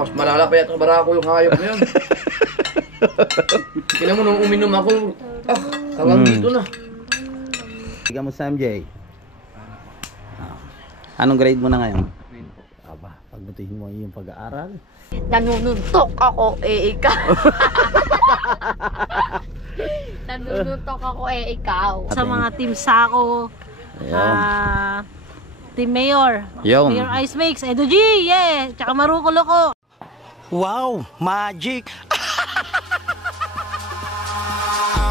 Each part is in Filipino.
Mas malala pa yata barako yung hayop na yun. Kailan mo nung uminom ako, hanggang dito na. Ikaw mo sa MJ. Anong grade mo na ngayon? Aba, pagbutihin mo yung pag-aaral. Nanununtok ako, ikaw. Nanununtok ako, ikaw. Sa mga team Sako, Team Mayor, Mayor Ice Mix, Edo G, yeah! Tsaka Maruko Loko. Wow! Magic!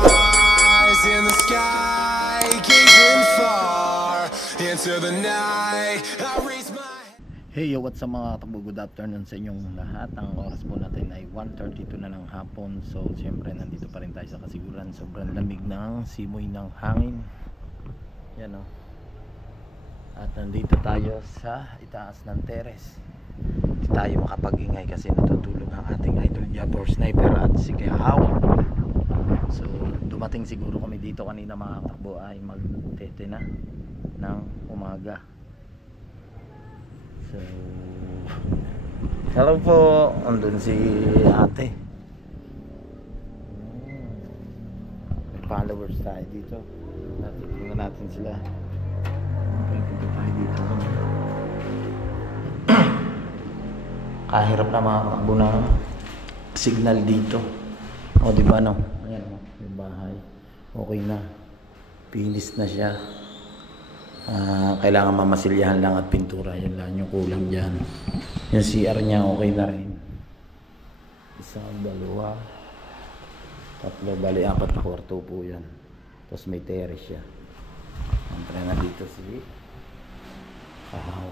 Eyes in the sky, gazing far into the night. I raise my... Hey, what's up mga katakbo? Good afternoon sa inyong lahat. Ang oras po natin ay 1:32 na ng hapon. So, siyempre nandito pa rin tayo sa kasiguran. Sobrang lamig ng simoy ng hangin. Yan o. At nandito tayo sa itaas ng teres. Hindi tayo makapag-ingay kasi natutulog ang ating idol Japper Sniper at si Kahaw. So, dumating siguro kami dito kanina mga katakbo ay magtete na ng umaga. So, hello po, andun si ate. May followers tayo dito. Tingnan natin sila. Punta tayo dito. Kahirap na mga katakbo na signal dito. O diba no? Ayan o, yung bahay. Okay na. Pinis na siya. Kailangan mamasilyahan lang at pintura. Yan lang yung kulang dyan. Yung CR niya okay na rin. Isa, dalawa, tatlo, bali, 4 na kwarto po yan. Tapos may terrace siya. Siyempre na dito si Kahaw.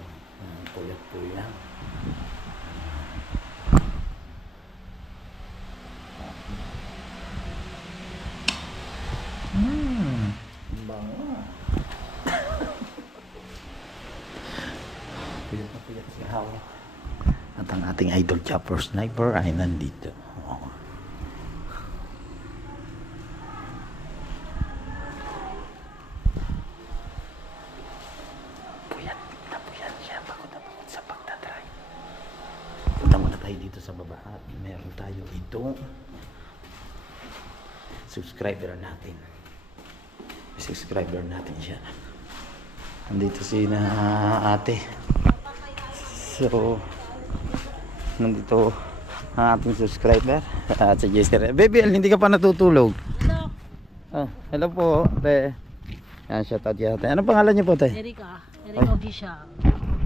Puyat po yan. Bango. Puyat si Kahaw. At ang ating idol Japper Sniper ay nandito. Puyat siya. Pagod na pagod sa pagdadrive. Punta muna tayo dito sa baba at meron tayo itong subscriber natin. Subscriber natin siya. Nandito si na ate. So, nandito ang ating subscriber at si Jester. Baby, hindi ka pa natutulog? Hello. Oh, hello po, te. Yan, shoutout kay ate. Anong pangalan niyo po, te? Erika Official.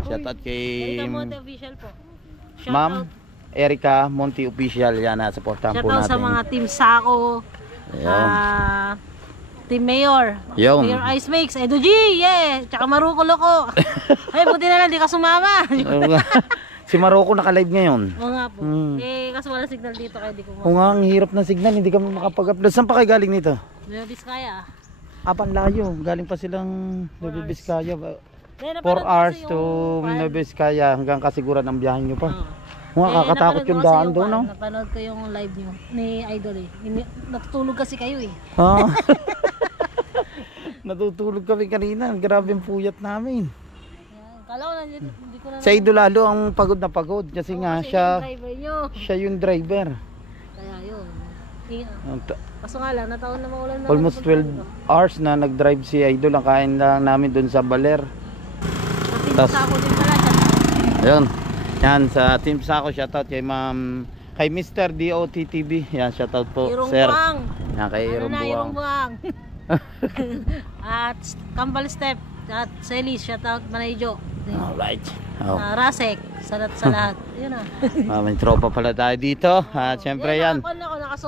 Shoutout kay Erika Monte Official po. Ma'am Erika Monte Official. Yan, supportahan po Shoutout natin. sa mga team Sako, Team Mayor, Mayor Ice Mix, Edo G, yeah! Tsaka Maruko Loko. Ay, buti na lang, di ka sumama. Si Maroko naka-live ngayon. Oo nga po. Kaso wala signal dito kaya di ko Oo nga, ang hirap ng signal, hindi kami makapag-upload. Saan pa kayo galing nito? Nueva Vizcaya. Panlayo. Galing pa silang Nueva Vizcaya. 4 4 hours to Nueva Vizcaya hanggang kasiguran ang biyahe nyo pa. Kakakatakot yung daan doon, no? Napanood ko yung live nyo ni Idol eh. Natutulog kasi kayo eh. Natutulog kami kanina. Grabe yung puyat namin. Kala ko hindi ko na... Sa Idol lalo ang pagod na pagod. Kasi nga siya yung driver. Kaya yun. Kaso nga lang, nataon na maulan na. Almost 12 hours na nag-drive si Idol. Ang kain lang namin doon sa Baler. Tapos ako din pala siya. Ayun. Yan sa Team Sako, shoutout kay Ma'am, kay Mr. DOTTV. Yan, shoutout po, sir. Yan kay Irong Buwang. At Kambal Step at Celis, shoutout Manayjo. Alright. Rasek, salat sa lahat. Yun na. May tropa pala tayo dito. At syempre yan.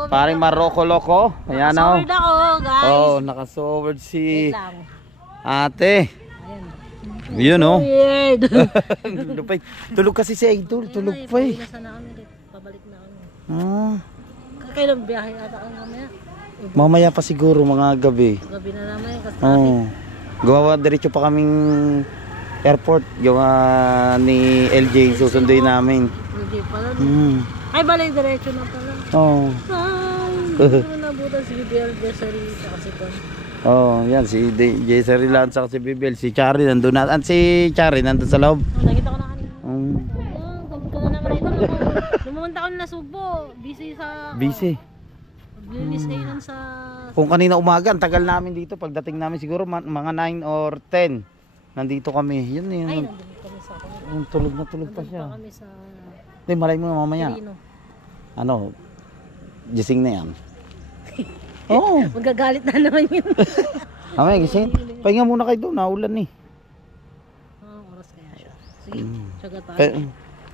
Paring Maroko Loko. Ayan o. Nakasovered ako, guys. Oh, nakasovered si ate. Yun o. Weird. Tulog kasi si Idol. Tulog pa eh. Pabalik na kami. Kailang biyahe ata kami mamaya? Mamaya pa siguro mga gabi. Gabi na naman yung gawa diretso pa kaming airport. Gawa ni LJ. Susunduin namin. LJ pala. Ay balay diretso na pala. Ay, nabutan si BBL Desiree kasi po. Yan si Jessary Lanza, si Bibel, si Chari nandun na. Si Chari nandun sa loob. Nakita ko na kanina. Ganda na naman ito. Lumunta ko na Sugbo. Busy sa... Busy. Linis kayo nun sa... Kung kanina umaga, ang tagal namin dito. Pagdating namin siguro mga 9 or 10. Nandito kami. Yun yun. Ay, nandun kami sa... Tulog na tulog pa Nandun siya. pa kami sa... Hindi, malay mo mamaya. Quirino. Ano, gising na yan. Oo. Magagalit na naman yun. Mamaya gising. Pahinga muna kayo doon, naulan eh. Oras kaya siya. Sige, tsaga tayo.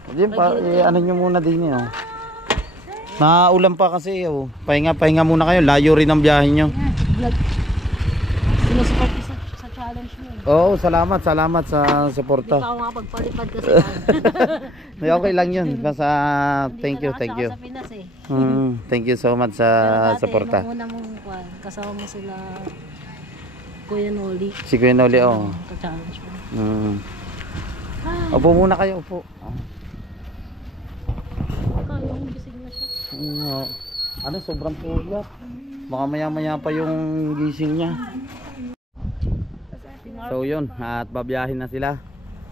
Diyan pa, ano nyo muna din yun. Oh. Naulan pa kasi. Oh. Pahinga muna kayo. Layo rin ang biyahe nyo. Vlog. Sinusupport ko sa challenge mo. Oo, salamat sa Hindi suporta. pa ako makapagpalipad kasi. Okay lang yun. Basta thank you. Sa Pinas eh. Thank you so much sa suporta. Nung una mong kasama mo sila Kuya Noli. Si Kuya Noli, oh. Ka-challenge mo. Upo muna kayo, upo. Kaya kong gising na siya. Ano, sobrang puyat. Baka maya pa yung gising niya. So yun, at babiyahin na sila.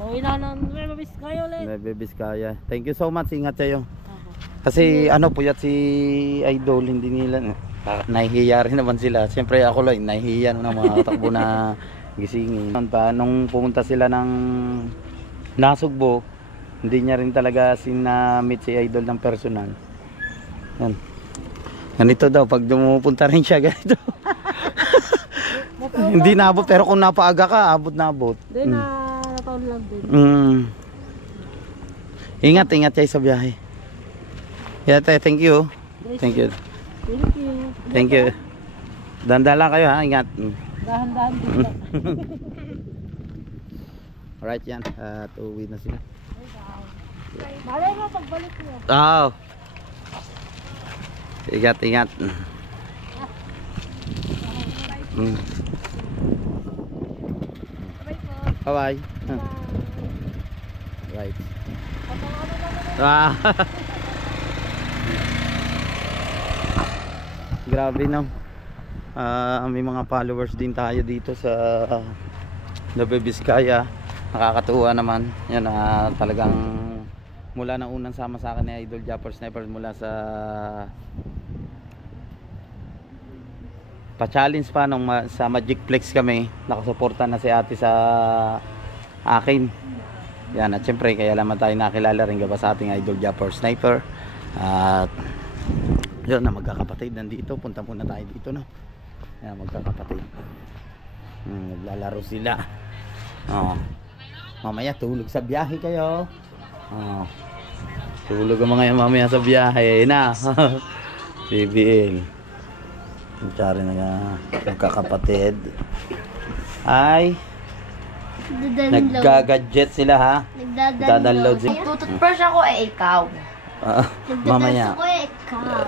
Ilan na Nueva Vizcaya ulit. Nueva Vizcaya. Thank you so much, ingat kayo. Kasi ano, puyat si Idol, hindi nila nahihiya rin naman sila. Siyempre ako lang, nahihiya ng mga katakbo na gisingin. Nung pumunta sila ng Nasugbo, hindi niya rin talaga sinamit si Idol ng personal. Yan. Ganito daw, pag dumupunta rin siya, ganito. Hindi naabot, pero kung napaaga ka, abot. Doon na nataon lang din. Ingat kayo sa biyahe. Thank you. Thank you. Thank you. Dandala kayo ha, ingat. Dahan-dahan dito. Alright yan, at uwi na sila. Malay mo pagbalik mo. Oh. Ingat. Bye-bye. Right. Grabe no. May mga followers din tayo dito sa Nueva Vizcaya. Nakakatuwa naman. Yan, talagang mula nang unang sama sa akin ni Idol Japper Sniper mula sa pa-challenge pa nung sa Magic Flex kami, nakasuporta na si ate sa akin. Yan, at syempre kaya naman tayo nakilala rin gaba sa ating Idol Japper Sniper. At yun na, magkakapatid nandito. Punta muna tayo dito no. Yan, magkakapatid. Naglalaro sila. Mamaya tulog sa biyahe kayo. Tulog ang mga yan mamaya sa biyahe na. BBL. Tsari na magkakapatid. Ay naggagadget sila ha. Nagda-download sila. Tututbrush ako ikaw. Mamaya. Ako ikaw.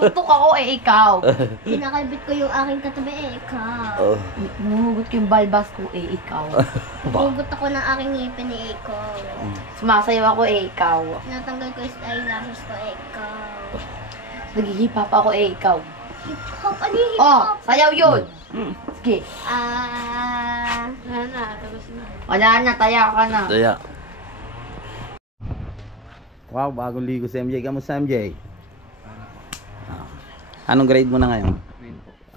Suntok ako ikaw. Pinakalbit ko yung aking katabi ikaw. Humugot ko yung balbas ko ikaw. Humugot ako ng aking ngipin ikaw. Sumasayaw ako ikaw. Natanggal ko yung eyelashes ko ikaw. Nag-hip-hop ako ikaw. Hip-hop? Ano yung hip-hop? Sayaw yun. Sige. Wala na, taya ka na. Taya. Wow, bagong ligo si MJ. Kamusta MJ? Anong grade mo na ngayon?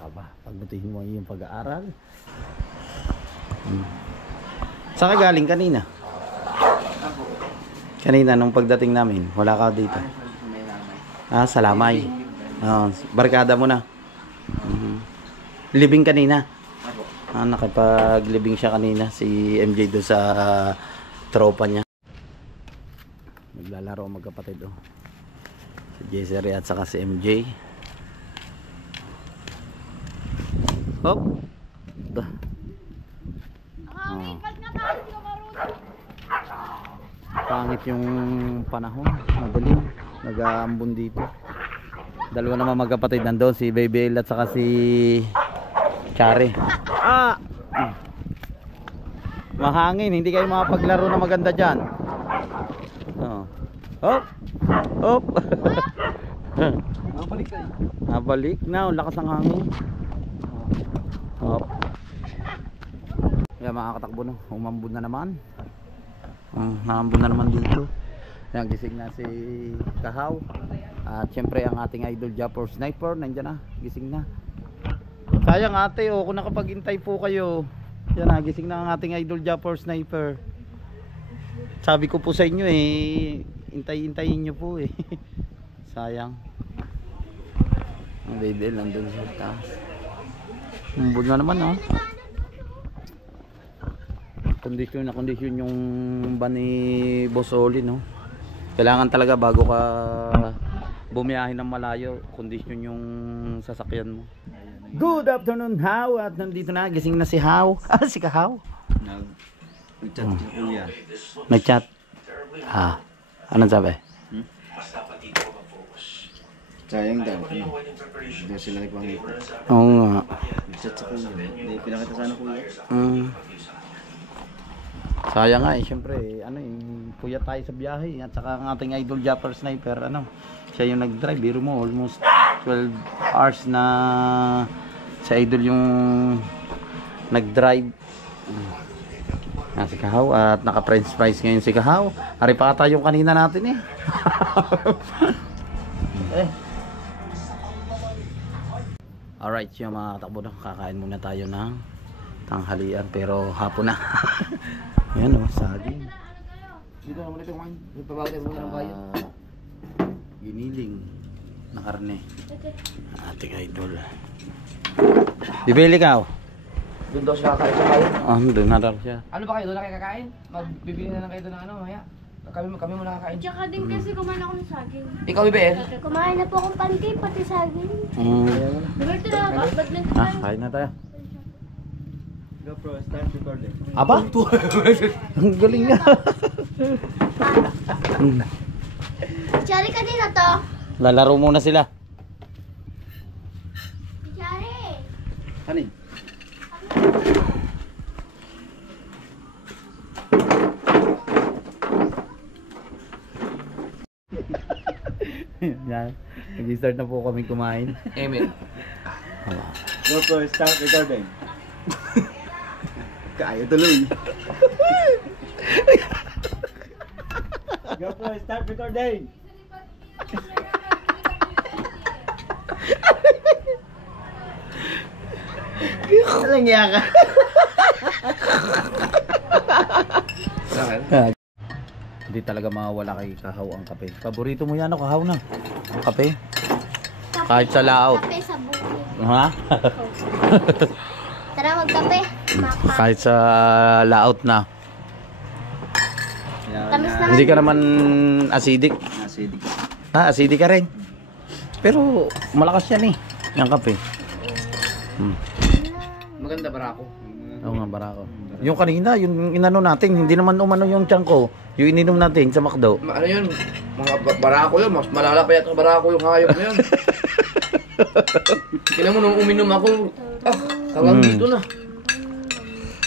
Aba, pagbutihin mo yung pag-aaral. Saan ka galing kanina? Kanina nung pagdating namin, wala ka dito. Sa Lamay. Barkada mo na. Living kanina. Nakipag-living siya kanina si MJ do sa tropa niya. Naglalaro ang magkapatid si Jezere at saka si MJ. Hop. Pangit yung panahon, madaling nag-aambon dito. Dalawa naman magkapatid nandoon, si Baby El at saka si Chari. Mahangin, hindi kayo makapaglaro na maganda dyan. Hop. Hop. Nabalik na, lakas ang hangin. Hop. Kaya mga katakbo no, umambon na naman. Naambon na naman dito. Yan, gising na si Kahaw. At syempre ang ating idol Japper Sniper, nandiyan na, gising na. Sayang ate, kung nakapaghintay po kayo. Yan na, gising na ang ating idol Japper Sniper. Sabi ko po sa inyo hintay-hintayin nyo po Sayang. Ang Daydel nandun sa taas. Umbod na naman Kondisyon na kondisyon yung van ni Boss Oli, no. Kailangan talaga bago ka bumiyahe ng malayo, kondisyon yung sasakyan mo. Good afternoon, How. At nandito na, gising na si How. Si Kahaw. Nag-chat si Kuya. Nag-chat. Anong sabi? Sayang daw. Hindi sila nagpangita. Oo nga. Nag-chat sa Kuya. Hindi pinakita sana Kuya. Sayang nga syempre puyat tayo sa biyahe. At saka ang ating idol Japper Sniper, siya yung nag-drive. Biro mo, almost 12 hours na sa idol yung nag-drive. Si Kahaw at naka-french fries ngayon si Kahaw. Ari pa ata yung kanina natin Alright, yung mga takbo na, kakain muna tayo ng tanghalian pero hapon na. Ayan saging. Dito naman ito kumain. Ipabagay mo ng bayan. Giniling na karne. Ating idol. Bibili ka Doon daw siya kakain sa bayan. doon na daw siya. Ano ba kayo? Doon na kayo kakain? Magbibili na lang kayo doon ng maya. Kami muna kakain. Tsaka din kasi kumain ako ng saging. Ikaw, Bibel? Kumain na po akong pancake, pati saging. Diberto na, badminton tayo. Kain na tayo. GoPro, start recording. Aba? Ang galing nga. Chari ka din na to. Lalaro muna sila. Chari. Kanin? Yan. Nag-start na po kami kumain. Amen. GoPro, start recording. Kaya tuloy. GoPro, start recording. Alang iya ka. Hindi talaga mawawala kay Kahaw ang kape. Paborito mo yan Kahaw na? Ang kape? Kahit sa laot. Kape sa bukid. Ha? Tara magkape. Kahit sa laot na. Tamis na. Hindi ka naman acidic. Acidic. Acidic ka rin. Pero malakas yan yung kape. Maganda barako. Oo nga, barako. Yung kanina, yung inano natin, hindi naman umano yung tiyan ko. Yung ininom natin sa McDo. Ano yun? Mga barako yun. Mas malala pa yata barako yung hayop na yun. Kailan mo nung uminom ako, hanggang dito na.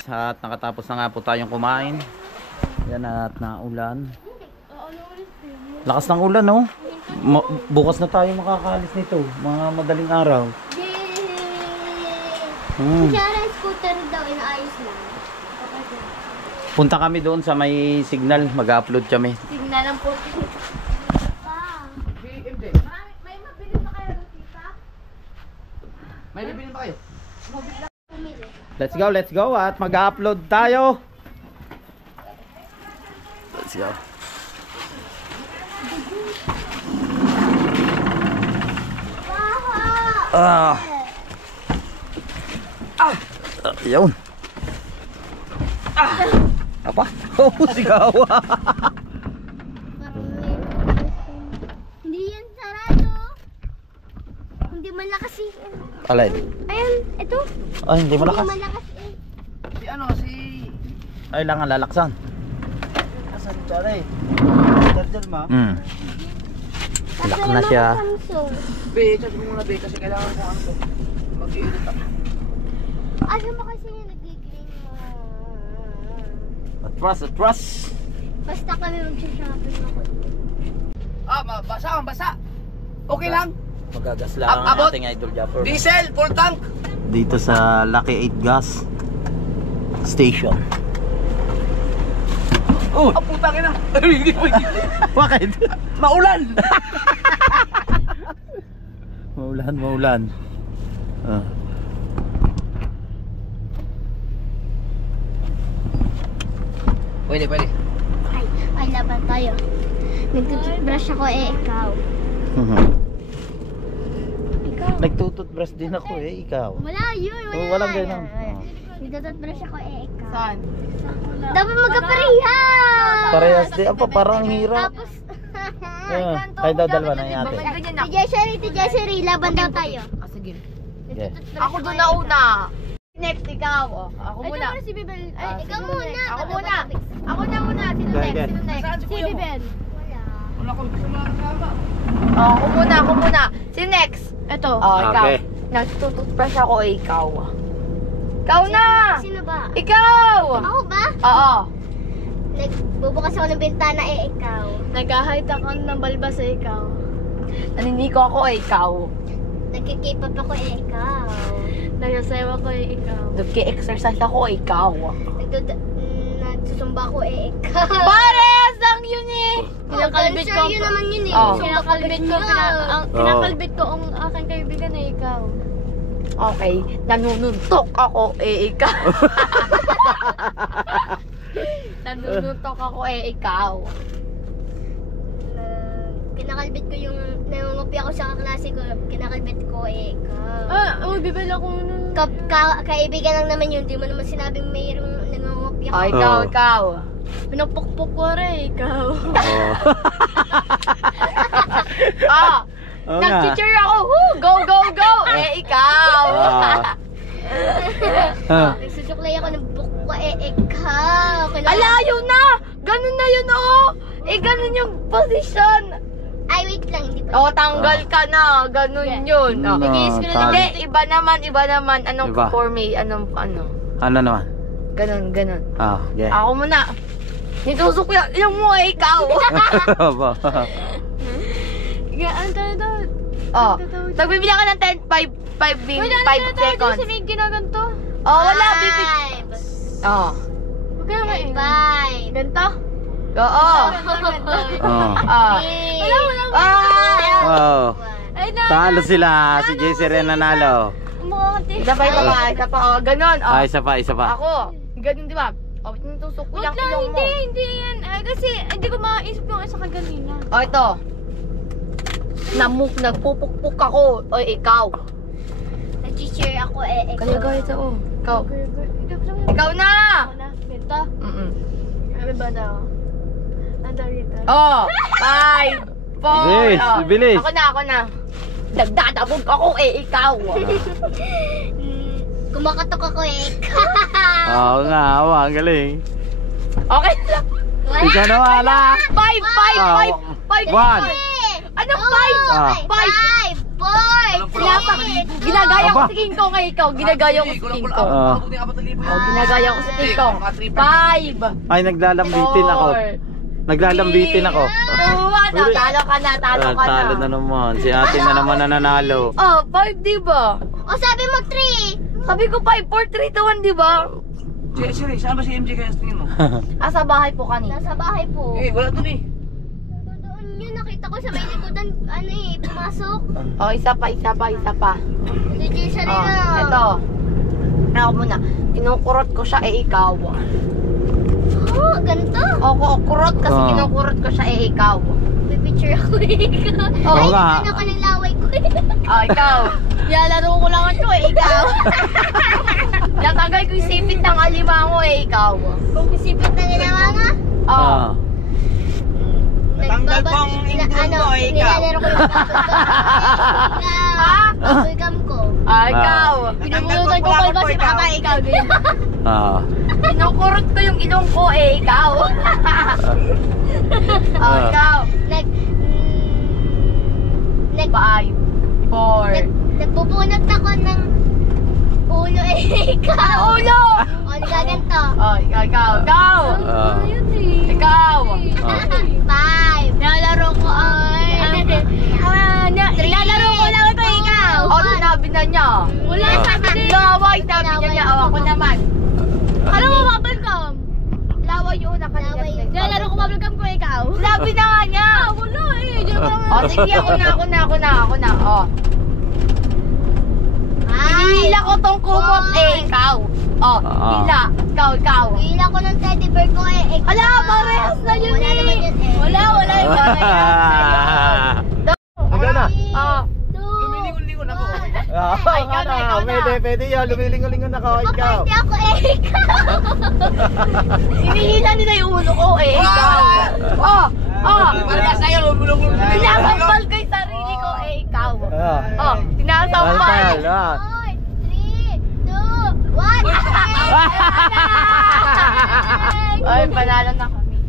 At nakatapos na nga po tayong kumain. Yan at naulan. Lakas ng ulan, no? Bukas na tayo makakalis nito. Mga madaling araw. Yay! Chari, scooter daw, inaayos lang. Punta kami doon sa may signal. Mag-upload kami. Tignan lang po. May mabili pa kayo, Tita? May bibili pa kayo? Let's go at mag-upload tayo. Let's go. Yun. Apa? Oh, sigaw. Hindi yan sarado. Hindi malakas Alin? Ayan, ito. Ay, hindi malakas. Hindi malakas Si ano, si... Ay, lang ang lalaksan. Asan Chari? Charger ma? Lock na siya. Samsung. Be, charge mo muna, be, kasi kailangan ko ano to. Mag-iinit ako. Ano mo kasi nagiging Atras. basta kami mag-shopping ako. Basa. Okay lang. Magagas lang ang Abot. ating idol Japper. Diesel, full tank. Dito sa Lucky 8 Gas Station. Oh! Oh, putang ina. Hindi pwede. Bakit? Maulan. Maulan. Ah. Pwede. Ay, laban tayo. Nag-toothbrush ako ikaw. Ikaw. Nagtututbrush din ako ikaw. Wala yun, wala. Oh, walang ganun. Nag-toothbrush ako ikaw. Saan? Dapat magkaparehas! Parehas din. Apa, parang hirap. Tapos, Ay, dalawa na yung ate. Si Jessery, laban daw tayo. Sige. Okay. Ako doon na una. Next, ikaw. Ako muna. Ay, si Bibel. Ay, ikaw muna. Ako muna. Ako na muna. Sino Okay, next? okay. Sino next? Saan si Si kuya mo? Bibel. Wala ko gusto mo lang kasama. Ako muna. Si next. Ito. Ikaw. Okay. Nagtututbrush ako, ikaw. Ikaw na! Sino ba? Ikaw! Ako ba? Oo. Nagbubukas ako ng bintana ikaw. Nag-hide ako ng balbas ikaw. Naniniko ako, ikaw. Nagkikipap ako ikaw. Nagsasayaw ako ikaw. Nagki-exercise ako, ikaw. Nagsusumba ako ikaw. Parehas lang yun eh! Kinakalbit ko. Yun naman yun eh. Oh. Kinakalbit ko. Kinakalbit ko ang aking kaibigan na ikaw. Okay, nanununtok ako, ikaw. Nanununtok ako, ikaw. Kinakalbit ko yung nangungupi ako sa kaklase ko. Kinakalbit ko ikaw. Bibel ako nun. Kaibigan lang naman yun. Di mo naman sinabing mayroong nangungupi ako. Ikaw. Pinapukpok ko rin ikaw. Oo nga. Nag-teacher ako, go, go, go! Ikaw! Nagsusuklay ako ng book ko ikaw. Alayo na! Ganun na yun, ganun yung position. Ay, wait lang. Hindi pa. Tanggal ka na. Ganun yun. No, Hindi, iba naman. Anong Iba. forme? Ano? Ano naman? Ganun. Yeah. Ako muna. Nitusok yung mo, ikaw. Nagbibili ka ng 10, 5 seconds. May ginaganto. Wala, bibig. Huwag ka naman. 5. Ganto? Oo. Wow. Talo sila. Si JC rin nanalo. Isa pa. Ganon. Isa pa. Ako. Ganon, di ba? Nitusok ko yung ilong mo. Hindi yan. Kasi hindi ko makaisip yung isa kaganina. Ito. Nagpupukpuk ako. Ikaw. Nag-cheer ako ikaw. Kaya ito, Ikaw. Ikaw na! Ganto? Ano ba daw? Ano dito? 5, 4. Bilis. Ako na. Nagdadabog ako, ikaw. Kumakatok ako ikaw. Oo nga, ang galing. Okay lang. Ikaw na wala. 5. 1. Anong 5? 5, 4, 3. Ginagaya ko si King Kong, ikaw. Ginagaya ko si King Kong. Ginagaya ko si King Kong. 5. Ay, naglalambitin ako. Talo ka na. Talo na naman. Si ate na naman nananalo. 5, di ba? O sabi mo 3. Sabi ko 5, 4, 3, 2, 1, di ba? Siri, saan ba si MJ kaya sa tingin mo? Sa bahay po kanina. Nasa bahay po. Wala dun eh. Doon yun, nakita ko sa may likodan, pumasok. Isa pa. Si Jason na. Ito. Ako muna. Kinukurot ko siya, ikaw. Ganito? Kurot kasi kinukurot ko siya, ikaw. May picture ako ikaw. Oo nga. Ano ka ng laway ko Ikaw. Laro ko lang ito Ikaw. Natagay ko yung sipit ng alimango, ikaw. Kung isipit na nila nga. Natanggal pa ang ingdon mo, ikaw. Nilalaro ko yung bubble gum ko. Ikaw. Pinabulutan ko pa si Papa, ikaw din. Kinukurot ko yung ilong ko, ikaw. Ikaw. Nag 5, 4. Nagbubunot ako ng ulo ikaw. Ulo! O, nagaganto. Ikaw. Ikaw. 5. Nilalaro ko nilalaro ko lang ito ikaw. Sinabi na niya. Wala sabi din. Laway, sabi niya. Ako naman. Ano mo bubble gum? Laway yun, nakalimutan. Kaya laro ko mablagam ko ikaw. Sabi na nga niya. Wala eh. Diyan mo O, sige, ako na. O. Hinihila ko tong kumot ikaw. O, hila. Ikaw. Hila ko ng teddy bear ko ikaw. Wala, parehas na yun Wala naman yun eh. Wala, yung Hanggang na. O. Lumilingon-lingon ako. Ay, ikaw na. Pwede yan. Lumilingon-lingon ako. Ikaw. Hindi ako ikaw. Hinihila nila yung ulo ko ikaw. O. Parehas na yun. Sinasampal ko yung sarili ko ikaw. O, sinasampal. Oy, 3, 2, 1. Ay, panalo na kami.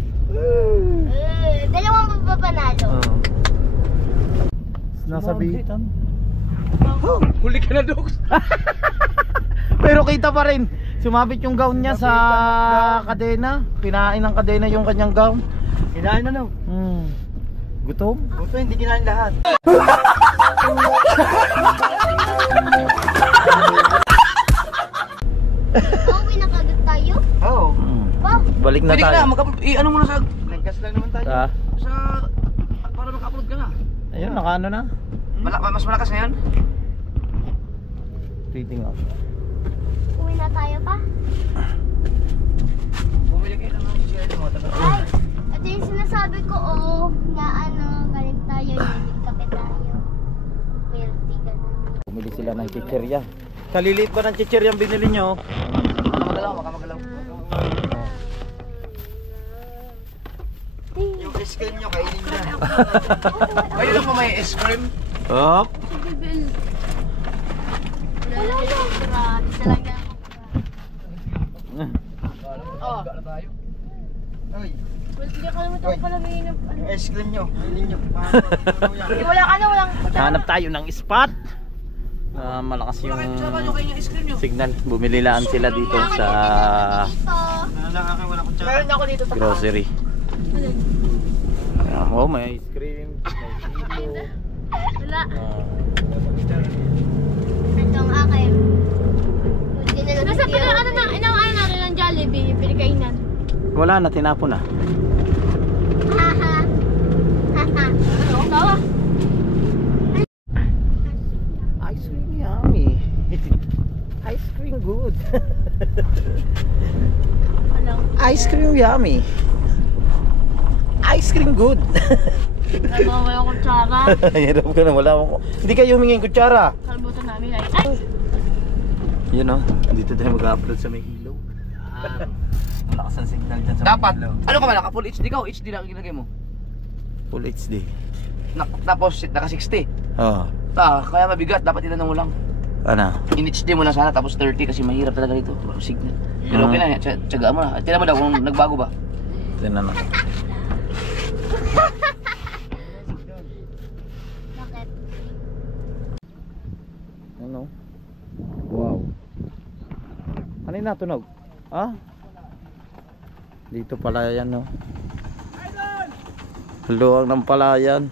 Dalawang mapapanalo. Nasa bitan. Huli ka na, Dogs. Pero kita pa rin. Sumabit yung gown niya sa kadena. Kinain ng kadena yung kanyang gown. Kinain na no. Gutom? Buto hindi kinain lahat. Uwi na kagad tayo? Oo. Balik na Pwede ka tayo. na, ano muna sa... Nagkas lang naman tayo. sa para maka-upload ka na. Ayun, nakaano na. Mas malakas ngayon? Reading up. Uwi na tayo pa? Bumili kayo ng chichirya mo taga. Ay, ito yung sinasabi ko, na galing tayo, kape tayo. Wealthy, ganun. Bumili sila ng chichirya. Kaliliit ba ng chichirya ang binili nyo? Makamagalaw. Yung ice cream nyo, kainin nyo. Ayun lang po may ice cream. Oh. Wala na. Grabe talaga. O. Uy, Hindi ka naman tayo pala may yung ice cream nyo, kainin nyo. Wala ka na, walang... Hanap tayo ng spot. Malakas yung signal. Bumililaan sila dito sa Meron ako dito sa grocery. Oh, may ice cream. May silo. Wala. Ito ang akin. Nasa pala, ano natin ng Jollibee, pinikainan. Wala na, tinapon na. Haha. Haha. Ano? Tawa. Ice cream yummy. Ice cream good. Ice cream yummy. Ice cream good. Ay, mga walang kutsara. Hirap ka na, wala akong... Hindi kayo humingin kutsara. Kalbutan namin ay... Ay! Yun o, dito tayo mag-upload sa may ilaw. Malakas ang signal dyan sa Dapat, may ilaw. ano ka ba, naka full HD ka o HD lang ginagay mo? Full HD. Tapos naka 60. Oo. Kaya mabigat, dapat ilan mo lang. Ano? In HD mo na sana, tapos 30 kasi mahirap talaga dito. Signal. Pero okay na, tsagaan mo na. Tignan mo daw kung nagbago ba. Tignan na. Bakit? Ano? Wow. Ano yung natunog? Ah? Dito pala yan, no? Luwag ng palayan.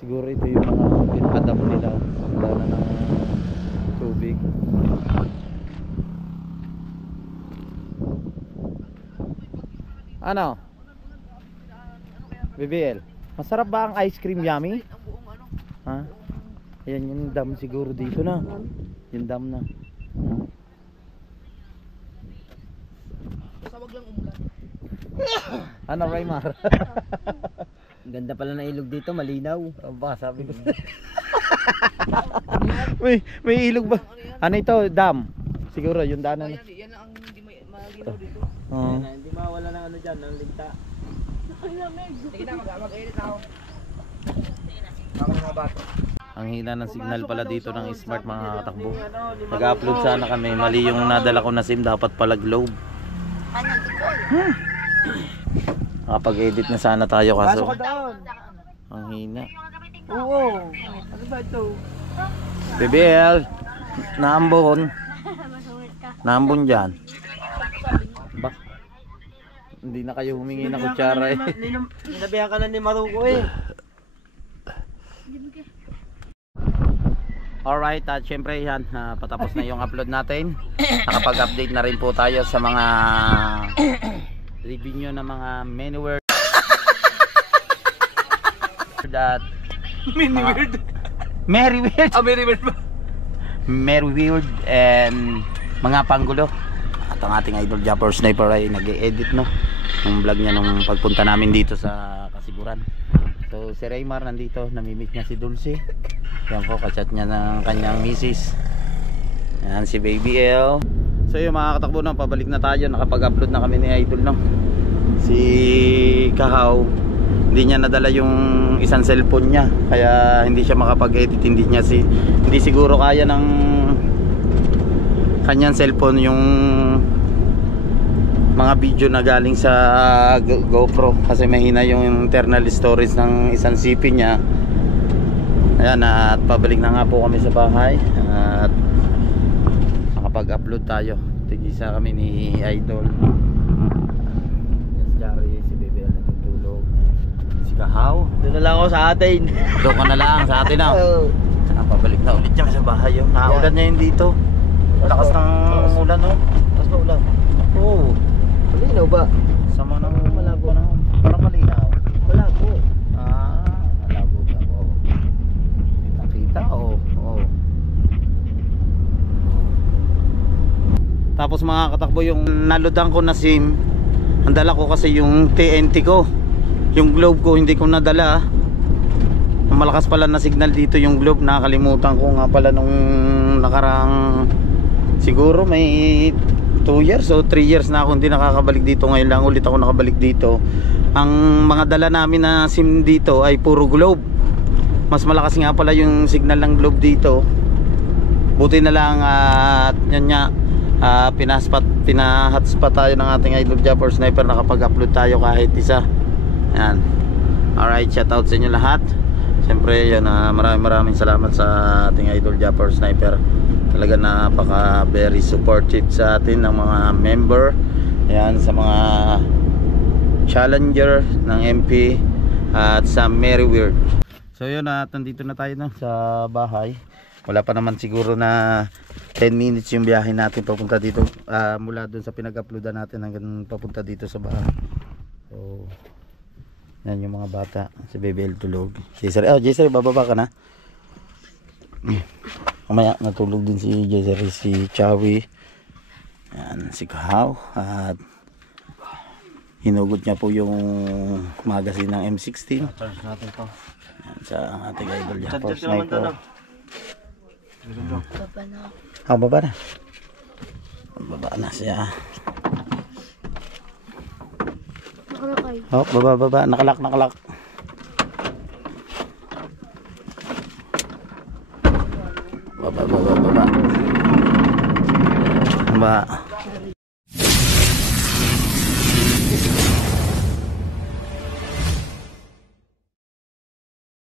Siguro ito yung mga pinadam nila. Wala na ng tubig. Ano? BBL, masarap ba ang ice cream yummy? Ha? Ayan yung dam siguro dito na. Yung dam na. Basta wag lang umulan. Ano, Raymar? Ganda pala ng ilog dito, malinaw. Aba, sabi ko. may ilog ba? Ano ito? Dam? Siguro yung daanan. Yan lang ang hindi malinaw dito. Oo. Hindi mawala ng ano dyan, ng ligta. Sige na, mag-edit ako. Ako mga bata. Ang hina ng signal pala dito ng smart mga katakbo. Mag-upload sana kami. Mali yung nadala ko na SIM. Dapat pala Globe. Nakapag-edit na sana tayo kaso ang hina. Oo. Ano ba ito? BBL, naambon. Naambon dyan. Ba? Hindi na kayo humingi ng kutsara eh. Sinabihan ka na ni Maruko eh. Alright, at syempre yan, patapos na yung upload natin. Nakapag-update na rin po tayo sa mga review nyo ng mga many word at Mary Weird. Very weird ba? Mary Weird and mga panggulo. At ang ating idol Japper Sniper ay nag-e-edit no yung vlog niya nung pagpunta namin dito sa Kasiguran. So si Raymar nandito, namimit niya si Dulce. Yan po, kachat niya ng kanyang misis. Yan si Baby L. So yung mga katakbo na, pabalik na tayo. Nakapag-upload na kami ni idol no. Si Kahaw, hindi niya nadala yung isang cellphone niya, kaya hindi siya makapag-edit. Hindi siguro kaya ng kanyang cellphone yung mga video na galing sa GoPro kasi mahina yung internal storage ng isang CP niya. Ayan, at pabalik na nga po kami sa bahay at nakapag-upload tayo. Tigisa kami ni Idol. Si Jari, si Bebe natutulog, si Kahaw. Doon na lang ako sa atin. Doon ka na lang sa atin na. Pabalik na ulit siya sa bahay. Naulan niya yun dito. Lakas ng ulan no. Tapos na ulan. Oo. Malinaw ba? Sama ng malabo na. Parang malinaw. Malabo. Malabo ka po. Kita o. Tapos mga katakbo, yung naludan ko na SIM, ang dala ko kasi yung TNT ko. Yung globe ko hindi ko nadala. Malakas pala na signal dito yung globe. Nakakalimutan ko nga pala nung nakarang, siguro may 2 years o 3 years na ako hindi nakakabalik dito. Ngayon lang ulit ako nakabalik dito. Ang mga dala namin na SIM dito ay puro globe. Mas malakas nga pala yung signal ng globe dito. Buti na lang at yan nga, pinahotspot tayo ng ating idol Japper Sniper. Nakapag-upload tayo kahit isa. Yan. Alright, shout out sa inyo lahat. Siyempre yan, maraming salamat sa ating idol Japper Sniper. Talaga napaka very supportive sa atin ng mga member. Ayan, sa mga challenger ng MP at sa Mary Weird. So yun, at nandito na tayo no, sa bahay. Wala pa naman siguro na 10 minutes yung biyahe natin papunta dito, mula dun sa pinag-uploadan natin hanggang papunta dito sa bahay. So yan yung mga bata. Si Bebel tulog. Jaser, bababa ka na. Mamaya natulog din si Jaser, si Chawi. Yan, si Kahaw. At hinugot niya po yung magazine ng M16. Charge natin to. Yan, sa ating idol Japper Sniper. Baba na. Baba na. Baba na siya. Nakalakay. Baba. Nakalak. Baba.